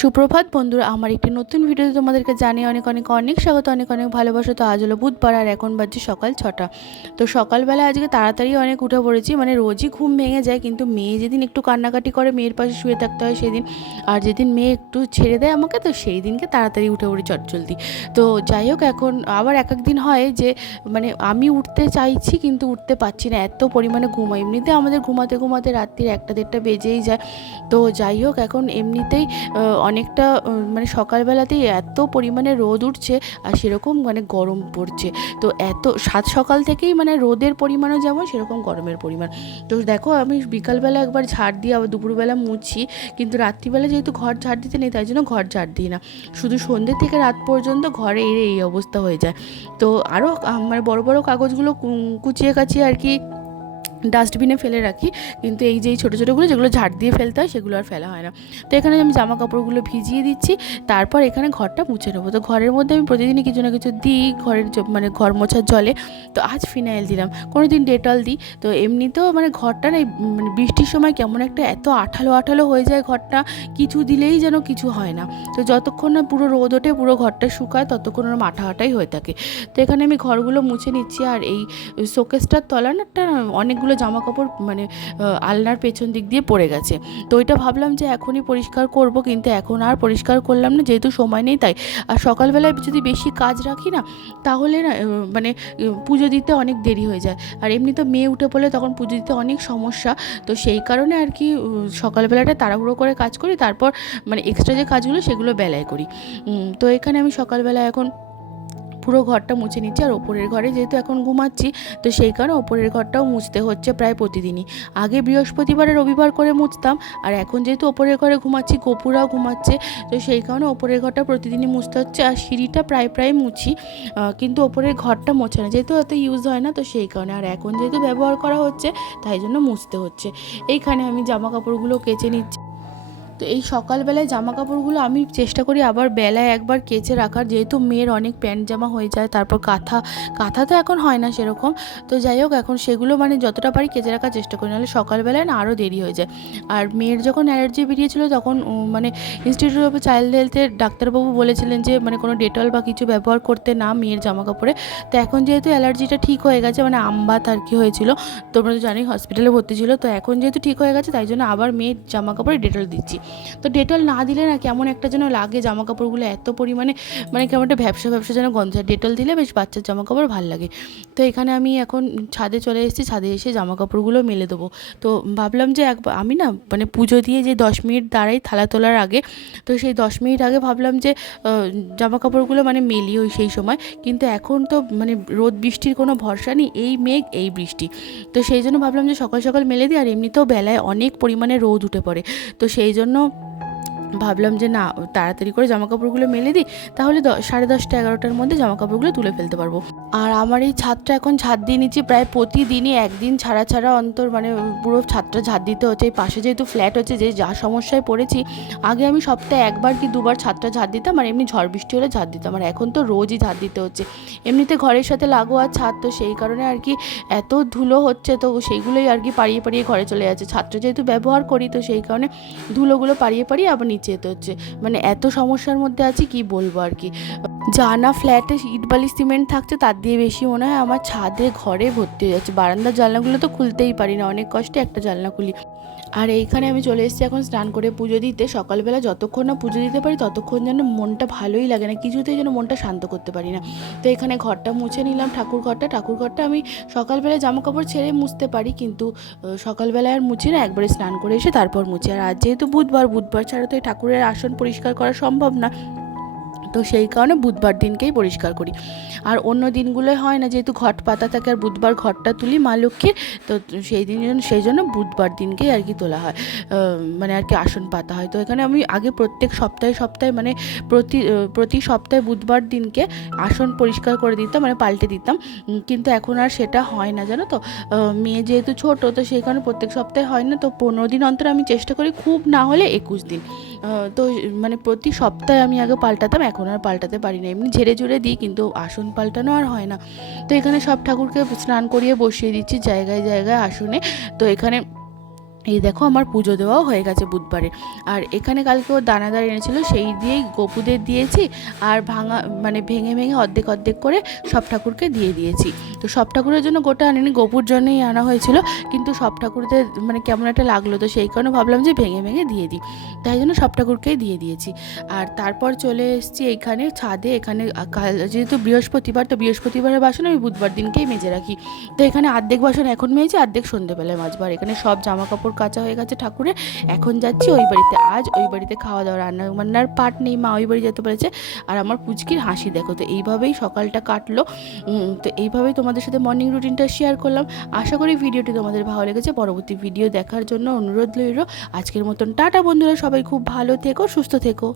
সুপ্রভাত বন্ধুরা, আমার একটি নতুন ভিডিওতে তোমাদেরকে জানিয়ে অনেক অনেক অনেক স্বাগত, অনেক অনেক ভালোবাসা। তো আজ হলো বুধবার আর এখন বাজছে সকাল ছটা। তো সকালবেলা আজকে তাড়াতাড়ি অনেক উঠে পড়েছি মানে রোজই ঘুম ভেঙে যায়, কিন্তু মেয়ে যেদিন একটু কান্নাকাটি করে, মেয়ের পাশে শুয়ে থাকতে হয় সেদিন। আর যেদিন মেয়ে একটু ছেড়ে দেয় আমাকে, তো সেই দিনকে তাড়াতাড়ি উঠে পড়ি চটচলতি তো যাই হোক, এখন আবার এক এক দিন হয় যে মানে আমি উঠতে চাইছি, কিন্তু উঠতে পারছি না। এত পরিমাণে ঘুমাই এমনিতে আমাদের ঘুমাতে ঘুমাতে রাত্রির একটা দেড়টা বেজেই যায়। তো যাই হোক, এখন এমনিতেই অনেকটা মানে সকালবেলাতেই এত পরিমাণে রোদ উঠছে আর সেরকম মানে গরম পড়ছে। তো এত, সাত সকাল থেকেই মানে রোদের পরিমাণও যেমন সেরকম গরমের পরিমাণ। তো দেখো আমি বিকালবেলা একবার ঝাড় দিই আবার দুপুরবেলা মুছি, কিন্তু রাত্রিবেলা যেহেতু ঘর ঝাড় দিতে নেই, তাই জন্য ঘর ঝাড় দিই না। শুধু সন্ধ্যে থেকে রাত পর্যন্ত ঘরে এর এই অবস্থা হয়ে যায়। তো আরও মানে বড় বড় কাগজগুলো কুচিয়ে কাচিয়ে আর কি ডাস্টবিনে ফেলে রাখি, কিন্তু এই যে ছোটো ছোটোগুলো যেগুলো ঝাড় দিয়ে ফেলতে হয়, সেগুলো আর ফেলা হয় না। তো এখানে আমি জামা কাপড়গুলো ভিজিয়ে দিচ্ছি, তারপর এখানে ঘরটা মুছে নেব। তো ঘরের মধ্যে আমি প্রতিদিনই কিছু না কিছু দিই, ঘরের মানে ঘর মোছার জলে। তো আজ ফিনাইল দিলাম কোনো দিন ডেটল দিই। তো এমনিতেও মানে ঘরটা না মানে বৃষ্টির সময় কেমন একটা এত আঠালো আঠালো হয়ে যায় ঘরটা, কিছু দিলেই যেন কিছু হয় না। তো যতক্ষণ না পুরো রোদ ওঠে, পুরো ঘরটা শুকায়, ততক্ষণ ওরম আঠা আঠাই হয়ে থাকে। তো এখানে আমি ঘরগুলো মুছে নিচ্ছি, আর এই শোকেসটার তলানাটা অনেকগুলো জামা কাপড় মানে আলনার পেছন দিক দিয়ে পড়ে গেছে। তো ওইটা ভাবলাম যে এখনই পরিষ্কার করব, কিন্তু এখন আর পরিষ্কার করলাম না, যেহেতু সময় নেই তাই। আর সকালবেলায় যদি বেশি কাজ রাখি না, তাহলে না মানে পুজো দিতে অনেক দেরি হয়ে যায়। আর এমনি তো মেয়ে উঠে পড়লে তখন পুজো দিতে অনেক সমস্যা। তো সেই কারণে আর কি সকালবেলাটা তাড়াহুড়ো করে কাজ করি, তারপর মানে এক্সট্রা যে কাজগুলো সেগুলো বেলায় করি। তো এখানে আমি সকালবেলা এখন পুরো ঘরটা মুছে নিচ্ছি আর ওপরের ঘরে যেহেতু এখন ঘুমাচ্ছি, তো সেই কারণে ওপরের ঘরটাও মুছতে হচ্ছে প্রায় প্রতিদিনই। আগে বৃহস্পতিবারে রবিবার করে মুছতাম, আর এখন যেহেতু ওপরের ঘরে ঘুমাচ্ছি, গোপুরাও ঘুমাচ্ছে, তো সেই কারণে ওপরের ঘরটা প্রতিদিনই মুছতে হচ্ছে আর সিঁড়িটা প্রায় প্রায় মুছি কিন্তু ওপরের ঘরটা মোছে না, যেহেতু অত ইউজ হয় না, তো সেই কারণে। আর এখন যেহেতু ব্যবহার করা হচ্ছে, তাই জন্য মুছতে হচ্ছে। এইখানে আমি জামা কাপড়গুলো কেচে নিচ্ছি। তো এই সকালবেলায় জামা কাপড়গুলো আমি চেষ্টা করি আবার বেলায় একবার কেচে রাখার। যেহেতু মেয়ের অনেক প্যান্ট জামা হয়ে যায়, তারপর কাঁথা কাঁথা তো এখন হয় না সেরকম। তো যাই হোক, এখন সেগুলো মানে যতটা পারি কেচে রাখার চেষ্টা করি, নাহলে সকালবেলায় না আরও দেরি হয়ে যায়। আর মেয়ের যখন অ্যালার্জি বেরিয়েছিল তখন মানে ইনস্টিটিউট অফ চাইল্ড হেলথের ডাক্তারবাবু বলেছিলেন যে মানে কোনো ডেটল বা কিছু ব্যবহার করতে না মেয়ের জামা কাপড়ে তো এখন যেহেতু অ্যালার্জিটা ঠিক হয়ে গেছে মানে আমবাত আর কি হয়েছিল, তোমরা তো জানি হসপিটালে ভর্তি ছিল। তো এখন যেহেতু ঠিক হয়ে গেছে, তাই জন্য আবার মেয়ের জামা কাপড়ে ডেটল দিচ্ছি। তো ডেটল না দিলে না কেমন একটা যেন লাগে জামা কাপড়গুলো এত পরিমাণে মানে কেমন একটা ব্যবসা ব্যবসা যেন গন্ধ ডেটল দিলে বেশ বাচ্চার জামা কাপড় ভালো লাগে। তো এখানে আমি এখন ছাদে চলে এসেছি, ছাদে এসে জামা কাপড়গুলো মেলে দেবো। তো ভাবলাম যে একবার আমি না মানে পুজো দিয়ে যে দশ মিনিট দাঁড়াই থালা তোলার আগে, তো সেই দশ মিনিট আগে ভাবলাম যে জামা কাপড়গুলো মানে মেলি ওই সেই সময়। কিন্তু এখন তো মানে রোদ বৃষ্টির কোনো ভরসা নেই, এই মেঘ, এই বৃষ্টি। তো সেই জন্য ভাবলাম যে সকাল সকাল মেলে দিই, আর এমনিতেও বেলায় অনেক পরিমাণে রোদ উঠে পড়ে। তো সেই জন্য no. ভাবলাম যে না, তাড়াতাড়ি করে জামা কাপড়গুলো মেলে দিই, তাহলে সাড়ে দশটা এগারোটার মধ্যে জামা কাপড়গুলো তুলে ফেলতে পারব। আর আমার এই ছাদটা এখন ছাদ দিয়ে নিচ্ছি, প্রায় প্রতিদিনই একদিন ছাড়া ছাড়া অন্তর মানে পুরো ছাদটা ঝাড় দিতে হচ্ছে। এই পাশে যেহেতু ফ্ল্যাট হচ্ছে, যে যা সমস্যায় পড়েছি, আগে আমি সপ্তাহে একবার কি দুবার ছাদটা ঝাড় দিতাম, আর এমনি ঝড় বৃষ্টি হলে ঝাড় দিতাম। আর এখন তো রোজই ঝাড় দিতে হচ্ছে। এমনিতে ঘরের সাথে লাগোয়া ছাদ, তো সেই কারণে আর কি এত ধুলো হচ্ছে, তো সেইগুলোই আর কি পাড়িয়ে পাড়িয়ে ঘরে চলে যাচ্ছে। ছাদটা যেহেতু ব্যবহার করি, তো সেই কারণে ধুলোগুলো পাড়িয়ে পাড়িয়ে আবার নিচে যেতে হচ্ছে। মানে এত সমস্যার মধ্যে আছি কি বলব আর কি? যা না ফ্ল্যাটে ইট বালি সিমেন্ট থাকছে তার দিয়ে বেশি মনে হয় আমার ছাদে ঘরে ভর্তি হয়ে যাচ্ছে। বারান্দার জানলাগুলো তো খুলতেই পারি না অনেক কষ্টে একটা জানলা খুলি। আর এইখানে আমি চলে এসেছি এখন স্নান করে পুজো দিতে। সকালবেলা যতক্ষণ না পুজো দিতে পারি ততক্ষণ যেন মনটা ভালোই লাগে না কিছুতেই যেন মনটা শান্ত করতে পারি না। তো এখানে ঘরটা মুছে নিলাম ঠাকুর ঘরটা। ঠাকুর ঘরটা আমি সকালবেলা জামা কাপড় ছেড়ে মুছতে পারি কিন্তু আহ, সকালবেলায় আর মুছি না একবারে স্নান করে এসে তারপর মুছি। আর আজ যেহেতু বুধবার বুধবার ছাড়া তো এই ঠাকুরের আসন পরিষ্কার করা সম্ভব না। তো সেই কারণে বুধবার দিনকেই পরিষ্কার করি। আর অন্য দিনগুলোয় হয় না, যেহেতু ঘট পাতা থাকে আর বুধবার ঘরটা তুলি মা লক্ষ্মীর, তো সেই দিন সেই জন্য বুধবার দিনকেই আর কি তোলা হয়। মানে আর কি আসন পাতা হয়। তো এখানে আমি আগে প্রত্যেক সপ্তাহে সপ্তাহে মানে প্রতি প্রতি সপ্তাহে বুধবার দিনকে আসন পরিষ্কার করে দিতাম মানে পাল্টে দিতাম। কিন্তু এখন আর সেটা হয় না, জানো তো? মেয়ে যেহেতু ছোট, তো সেই কারণে প্রত্যেক সপ্তাহে হয় না। তো পনেরো দিন অন্তর আমি চেষ্টা করি খুব না হলে একুশ দিন। তো মানে প্রতি সপ্তাহে আমি আগে পাল্টাতাম, এখন আর পাল্টাতে পারি না। এমনি ঝেড়ে ঝুড়ে দিই, কিন্তু আসন পাল্টানো আর হয় না। তো এখানে সব ঠাকুরকে স্নান করিয়ে বসিয়ে দিচ্ছি, জায়গায় জায়গায় আসনে। তো এখানে এই দেখো আমার পুজো দেওয়াও হয়ে গেছে বুধবারে। আর এখানে কালকে ও দানাদার এনেছিল, সেই দিয়েই গোপুদের দিয়েছি আর ভাঙা মানে ভেঙে ভেঙে অর্ধেক অর্ধেক করে সব ঠাকুরকে দিয়ে দিয়েছি। তো সব ঠাকুরের জন্য গোটা আনিনি, গোপুর জন্যই আনা হয়েছিল, কিন্তু সব ঠাকুরদের মানে কেমন একটা লাগল তো সেই কারণে ভাবলাম যে ভেঙে ভেঙে দিয়ে দিই। তাই জন্য সব ঠাকুরকেই দিয়ে দিয়েছি। আর তারপর চলে এসেছি এইখানে ছাদে, এখানে কাল যেহেতু বৃহস্পতিবার, তো বৃহস্পতিবারের বাসন আমি বুধবার দিনকেই মেজে রাখি। তো এখানে অর্ধেক বাসন এখন মেজে অর্ধেক সন্ধেবেলায় মাজবো। আর এখানে সব জামা কাপড় কাচা হয়ে গেছে ঠাকুরের। এখন যাচ্ছি ওই বাড়িতে। আজ ওই বাড়িতে খাওয়া দাওয়া, রান্না বান্নার পাট নেই। মা ওই বাড়ি যেতে পেরেছে। আর আমার পুচকির হাসি দেখো তো, এইভাবেই সকালটা কাটলো। তো এইভাবেই তোমাদের সাথে মর্নিং রুটিনটা শেয়ার করলাম। আশা করি ভিডিওটি তোমাদের ভালো লেগেছে। পরবর্তী ভিডিও দেখার জন্য অনুরোধ রইল। আজকের মতন টাটা বন্ধুরা, সবাই খুব ভালো থেকো, সুস্থ থেকো।